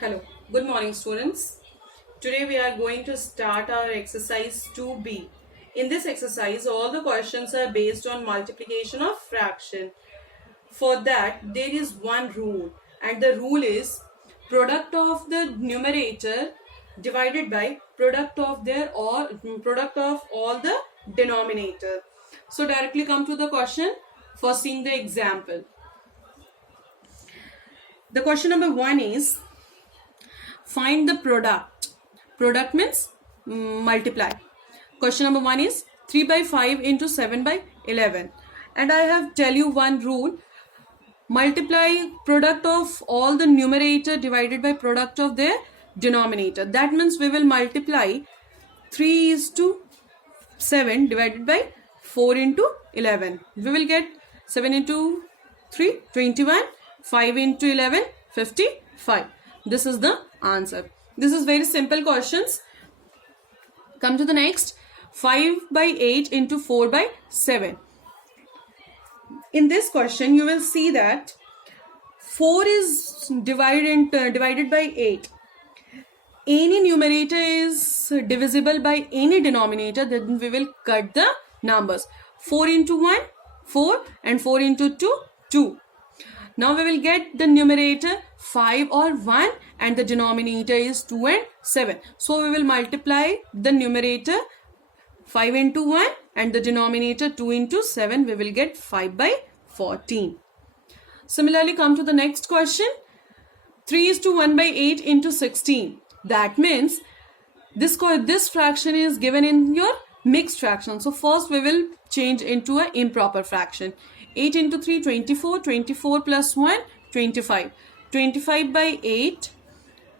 Hello, good morning students. Today we are going to start our exercise 2b. In this exercise, all the questions are based on multiplication of fraction. For that, there is one rule, and the rule is product of the numerator divided by product of all the denominator. So directly come to the question for seeing the example. The question number 1 is find the product. Product means multiply. Question number 1 is 3 by 5 into 7 by 11. And I have tell you one rule. Multiply product of all the numerator divided by product of their denominator. That means we will multiply 3 is to 7 divided by 4 into 11. We will get 7 into 3, 21, 5 into 11, 55. This is the answer. This is very simple questions. Come to the next. 5 by 8 into 4 by 7. In this question, you will see that 4 is divided by 8. Any numerator is divisible by any denominator, then we will cut the numbers. 4 into 1, 4, and 4 into 2, 2. Now we will get the numerator 5 or 1 and the denominator is 2 and 7. So we will multiply the numerator 5 into 1 and the denominator 2 into 7. We will get 5 by 14. Similarly, come to the next question. 3 is to 1 by 8 into 16. That means this fraction is given in your mixed fraction. So first we will change into an improper fraction. 8 into 3, 24. 24 plus 1, 25. 25 by 8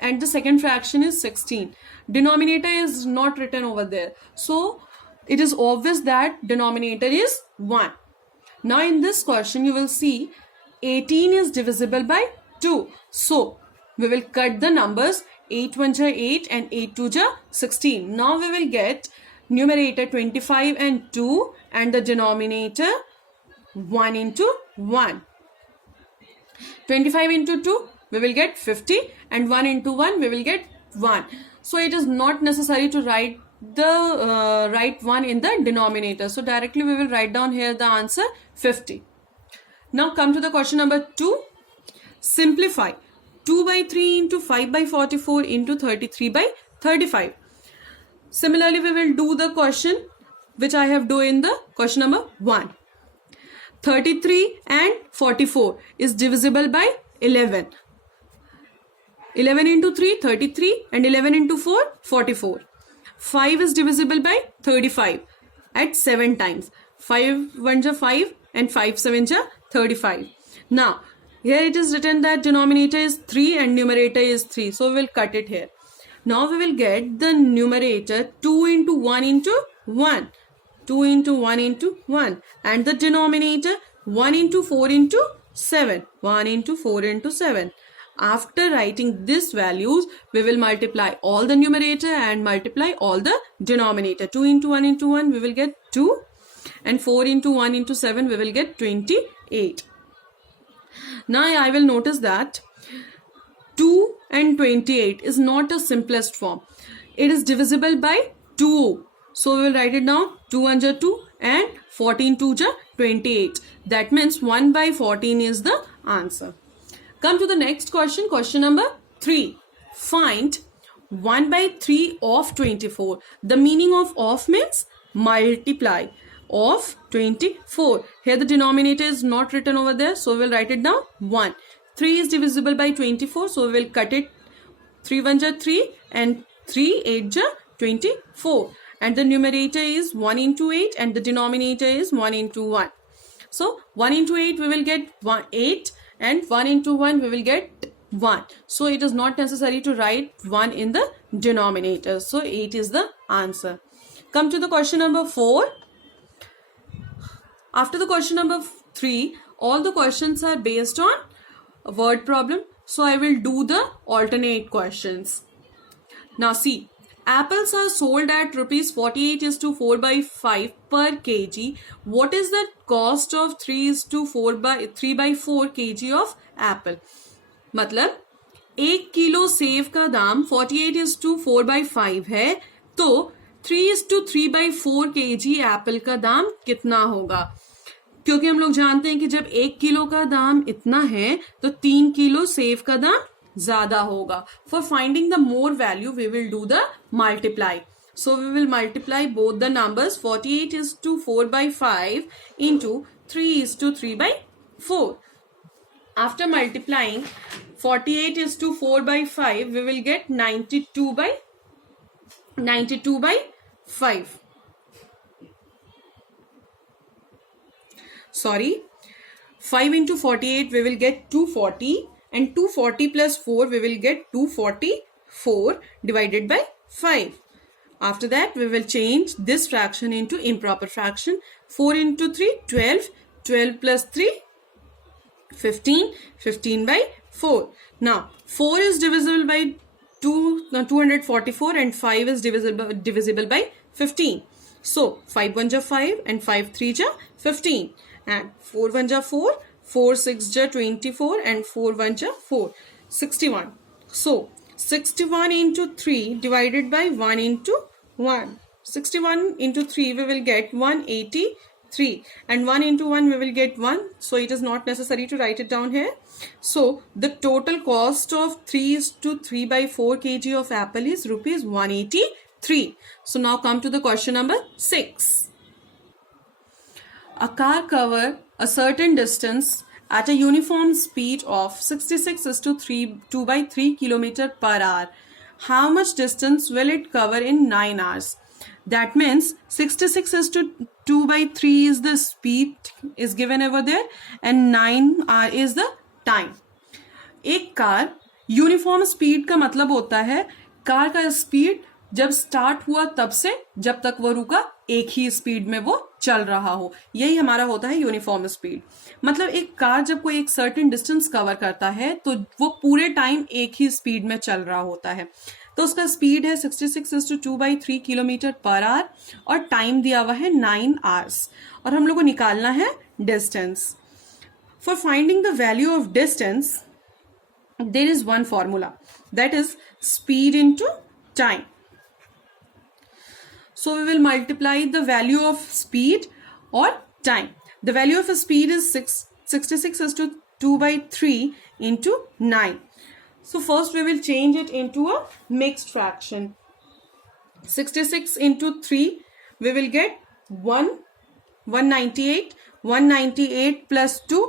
and the second fraction is 16. Denominator is not written over there. So it is obvious that denominator is 1. Now in this question you will see 18 is divisible by 2. So we will cut the numbers. 8 1 ja 8 and 8 2 ja 16. Now we will get numerator 25 and 2 and the denominator 1 into 1. 25 into 2 we will get 50 and 1 into 1 we will get 1. So it is not necessary to write the right one in the denominator. So directly we will write down here the answer 50. Now come to the question number 2. Simplify 2 by 3 into 5 by 44 into 33 by 35. Similarly, we will do the question which I have do in the question number 1. 33 and 44 is divisible by 11. 11 into 3, 33 and 11 into 4, 44. 5 is divisible by 35 at 7 times. 5 1 ja 5 and 5 7 ja 35. Now, here it is written that denominator is 3 and numerator is 3. So, we will cut it here. Now, we will get the numerator 2 into 1 into 1. 2 into 1 into 1. And the denominator 1 into 4 into 7. 1 into 4 into 7. After writing these values, we will multiply all the numerator and multiply all the denominator. 2 into 1 into 1, we will get 2. And 4 into 1 into 7, we will get 28. Now I will notice that 2 and 28 is not a simplest form. It is divisible by 2. So we will write it down. 2 1 ja 2 and 14 2 ja 28. That means 1 by 14 is the answer. Come to the next question. Question number 3. Find 1 by 3 of 24. The meaning of means multiply of 24. Here the denominator is not written over there. So we will write it down 1. 3 is divisible by 24. So we will cut it. 3 1 ja 3 and 3 8 ja 24. And the numerator is 1 into 8 and the denominator is 1 into 1. So 1 into 8 we will get 8 and 1 into 1 we will get 1. So it is not necessary to write 1 in the denominator. So 8 is the answer. Come to the question number 4. After the question number 3, all the questions are based on a word problem. So I will do the alternate questions. Now see, apples are sold at rupees 48 is to 4 by 5 per kg. What is the cost of 3 is to 3 by 4 kg of apple? मतलब 1 kilo save का दाम 48:4/5 है, तो 3:3/4 kg Apple का दाम कितना होगा? क्योंकि हम लोग जानते हैं कि जब 1 किलो का दाम इतना है तो 3 किलो सेव का दाम ज्यादा होगा. For finding the more value we will do the multiply. So we will multiply both the numbers. 48:4/5 into 3:3/4. After multiplying 48:4/5, we will get 92/5. Sorry, 5 into 48 we will get 240, and 240 plus 4 we will get 244 divided by 5. After that, we will change this fraction into improper fraction. 4 into 3, 12. 12 plus 3, 15. 15/4. Now, 4 is divisible by 244 and 5 is divisible by 15. So, 5 1 ja 5 and 5 3 ja 15. And 4 1 ja 4, 4 6 ja 24 and 4 1 ja 4. 61. So, 61 into 3 divided by 1 into 1. 61 into 3 we will get 183, and 1 into 1 we will get 1, so it is not necessary to write it down here. So the total cost of 3:3/4 kg of apple is rupees 183. So now come to the question number 6. A car cover a certain distance at a uniform speed of 66:2/3 km per hour. How much distance will it cover in 9 hours? That means 66:2/3 is the speed is given over there, and 9 hour is the time. एक car uniform speed का मतलब होता है car का speed जब start हुआ तब से जब तक वो रुका एक ही स्पीड में वो चल रहा हो, यही हमारा होता है यूनिफॉर्म स्पीड. मतलब एक कार जब कोई एक सर्टेन डिस्टेंस कवर करता है तो वो पूरे टाइम एक ही स्पीड में चल रहा होता है. तो उसका स्पीड है 66:2/3 किलोमीटर पर आवर और टाइम दिया हुआ है 9 आवर्स, और हम लोग को निकालना है distance. For finding the value of distance there is one formula, that is speed into time. So we will multiply the value of speed or time. The value of speed is 66:2/3 into 9. So first we will change it into a mixed fraction. 66 into 3 we will get 198. 198 plus 2,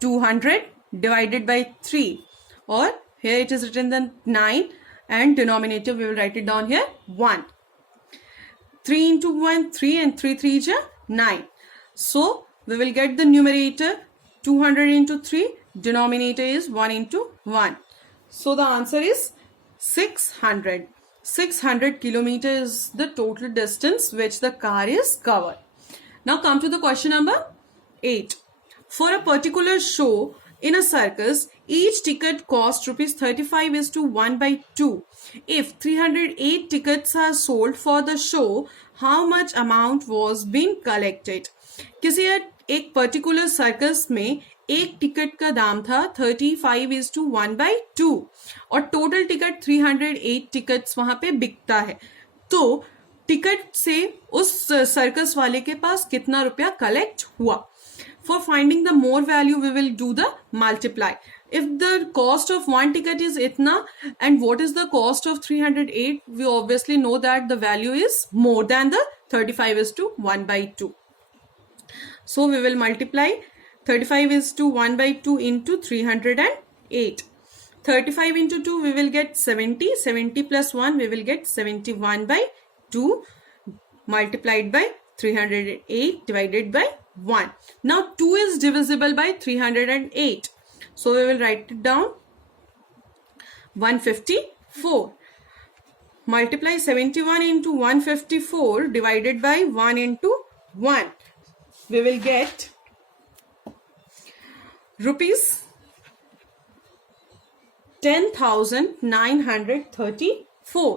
200 divided by 3. Or here it is written then 9, and denominator we will write it down here 1. 3 into 1, 3, and 3 3 is 9. So we will get the numerator 200 into 3, denominator is 1 into 1. So the answer is 600. 600 kilometers is the total distance which the car is covered. Now come to the question number 8. For a particular show in a circus, each ticket costs rupees 35:1/2. If 308 tickets are sold for the show, how much amount was being collected? किसी एक particular circus में एक ticket का दाम था 35:1/2 और total ticket 308 tickets वहां पे बिकता है. तो टिकट से उस सर्कस वाले के पास कितना रुपया कलेक्ट हुआ. For finding the more value, we will do the multiply. If the cost of one ticket is itna and what is the cost of 308, we obviously know that the value is more than the 35:1/2. So we will multiply 35:1/2 into 308. 35 into 2 we will get 70. 70 plus 1 we will get 71/2 multiplied by 308 divided by 1. Now 2 is divisible by 308. So we will write it down 154. Multiply 71 into 154 divided by 1 into 1. We will get rupees 10,934.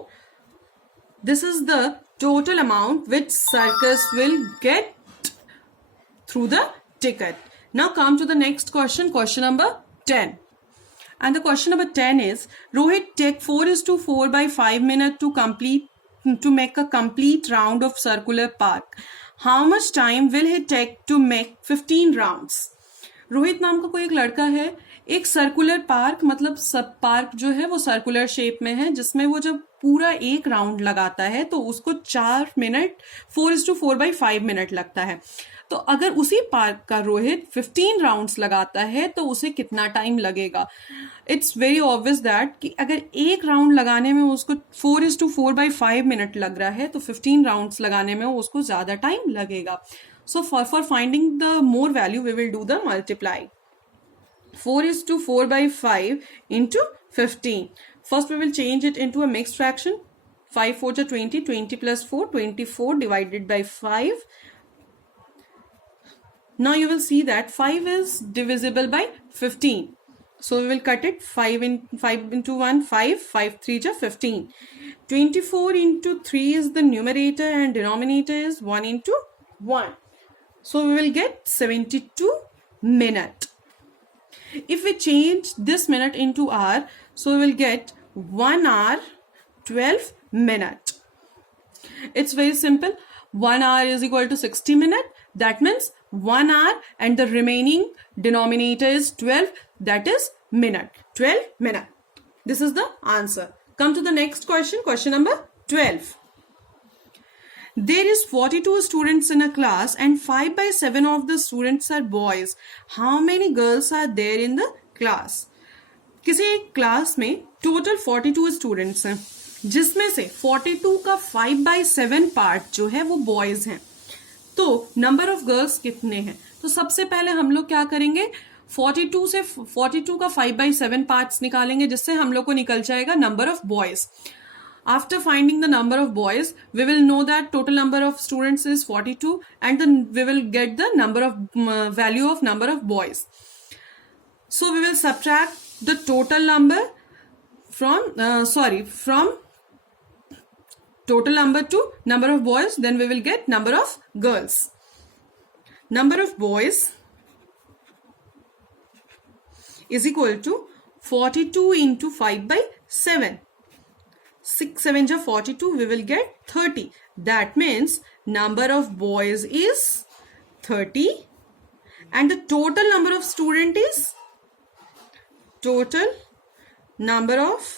This is the total amount which circus will get through the ticket. Now come to the next question, question number 10. And the question number 10 is, Rohit, take 4:4 by 5 minutes to make a complete round of circular park. How much time will he take to make 15 rounds? Rohit नाम का कोई एक लड़का है, एक circular park, मतलब सब park जो है वो सर्कुलर शेप में है, जिसमें वो जब पूरा एक राउंड लगाता है तो उसको 4 मिनट 4:4 by 5 मिनट लगता है. तो अगर उसी पार्क का रोहित 15 राउंड्स लगाता है तो उसे कितना टाइम लगेगा? इट्स वेरी ऑब्वियस दैट कि अगर एक राउंड लगाने में उसको 4:4 by 5 मिनट लग रहा है तो 15 राउंड्स लगाने में उसको ज्यादा टाइम लगेगा. So for finding the more value, we will do the multiply. 4:4 by 5 into 15. First, we will change it into a mixed fraction. 5 4 are 20. 20 plus 4, 24 divided by 5. Now you will see that 5 is divisible by 15. So we will cut it. 5 into 1, 5. 5 3 are 15. 24 into 3 is the numerator and denominator is 1 into 1. So we will get 72 minute. If we change this minute into hour, so we will get 1 hour 12 minute. It's very simple. 1 hour is equal to 60 minute. That means 1 hour and the remaining denominator is 12. That is minute. 12 minute. This is the answer. Come to the next question. Question number 12. There is 42 students in a class and 5 by 7 of the students are boys. How many girls are there in the class? किसी class में total 42 students हैं, जिसमें से 42 का 5 by 7 part जो है वो boys हैं. तो नंबर ऑफ गर्ल्स कितने हैं? तो सबसे पहले हम लोग क्या करेंगे, 42 का 5 by 7 पार्ट्स निकालेंगे, जिससे हम लोग को निकल जाएगा number of boys. After finding the number of boys, we will know that total number of students is 42 and then we will get the number of value of number of boys. So we will subtract the total number from total number to number of boys, then we will get number of girls. Number of boys is equal to 42 into 5 by 7. 6 7 are 42, we will get 30. That means number of boys is 30 and the total number of student is total number of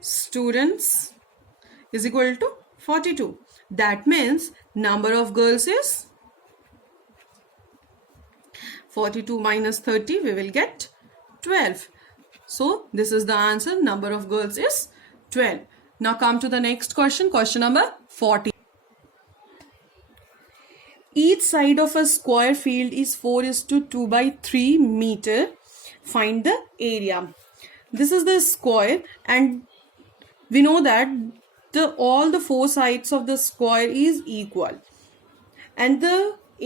students is equal to 42. That means number of girls is 42 minus 30, we will get 12. So this is the answer. Number of girls is 12. Now come to the next question. Question number 40. Each side of a square field is 4:2 by 3 meter. Find the area. This is the square and we know that all the 4 sides of the square is equal. And the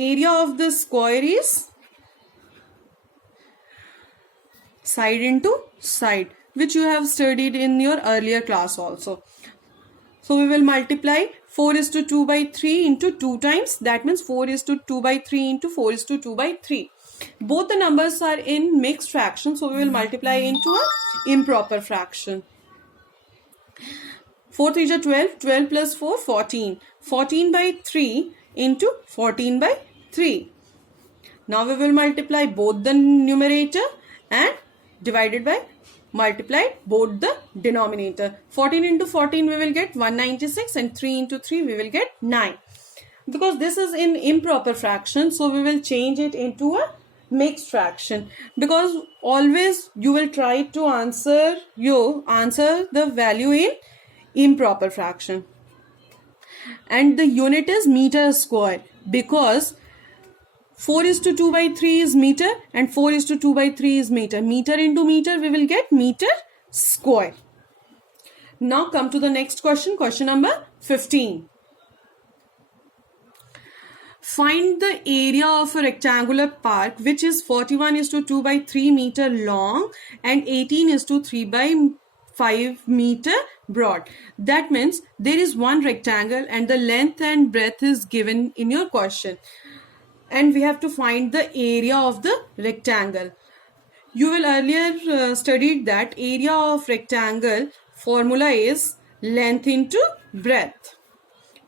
area of the square is side into side, which you have studied in your earlier class also. So we will multiply 4:2 by 3 into 2 times. That means 4:2 by 3 into 4:2 by 3. Both the numbers are in mixed fraction, so we will multiply into a improper fraction. 4 3 are 12. 12 plus 4, 14. 14 by 3 into 14 by 3. Now we will multiply both the numerator and divided by multiplied both the denominator. 14 into 14 we will get 196 and 3 into 3 we will get 9. Because this is in improper fraction, so we will change it into a mixed fraction, because always you will try to answer the value in improper fraction. And the unit is meter square, because 4:2 by 3 is meter and 4:2 by 3 is meter. Meter into meter, we will get meter square. Now come to the next question. Question number 15. Find the area of a rectangular park which is 41:2 by 3 meter long and 18:3 by 5 meter broad. That means there is one rectangle and the length and breadth is given in your question. And we have to find the area of the rectangle. You will earlier studied that area of rectangle formula is length into breadth,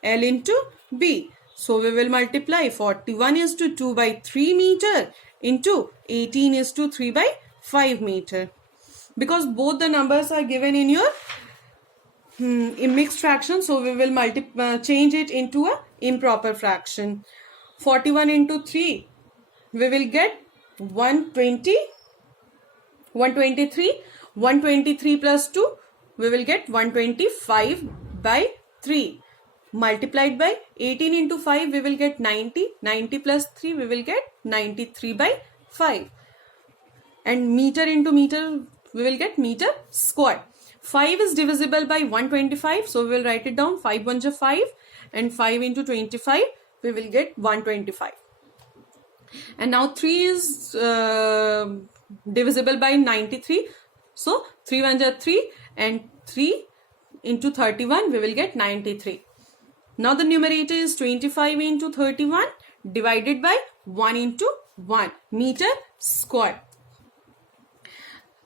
L into B. So we will multiply 41 is to 2 by 3 meter into 18 is to 3 by 5 meter. Because both the numbers are given in your in mixed fraction, so we will change it into a improper fraction. 41 into 3, we will get 120, 123. 123 plus 2, we will get 125 by 3. Multiplied by 18 into 5, we will get 90. 90 plus 3, we will get 93 by 5. And meter into meter, we will get meter square. 5 is divisible by 125, so we will write it down. 5 1 is 5, and 5 into 25, we will get 125. And now 3 is divisible by 93, so 3 1 is 3, and 3 into 31, we will get 93. Now the numerator is 25 into 31 divided by 1 into 1 meter square.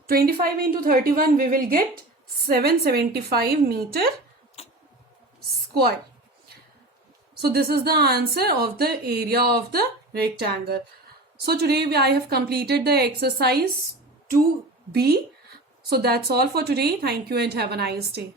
25 into 31, we will get 775 meter square. So this is the answer of the area of the rectangle. So today I have completed the exercise 2B. So that's all for today. Thank you and have a nice day.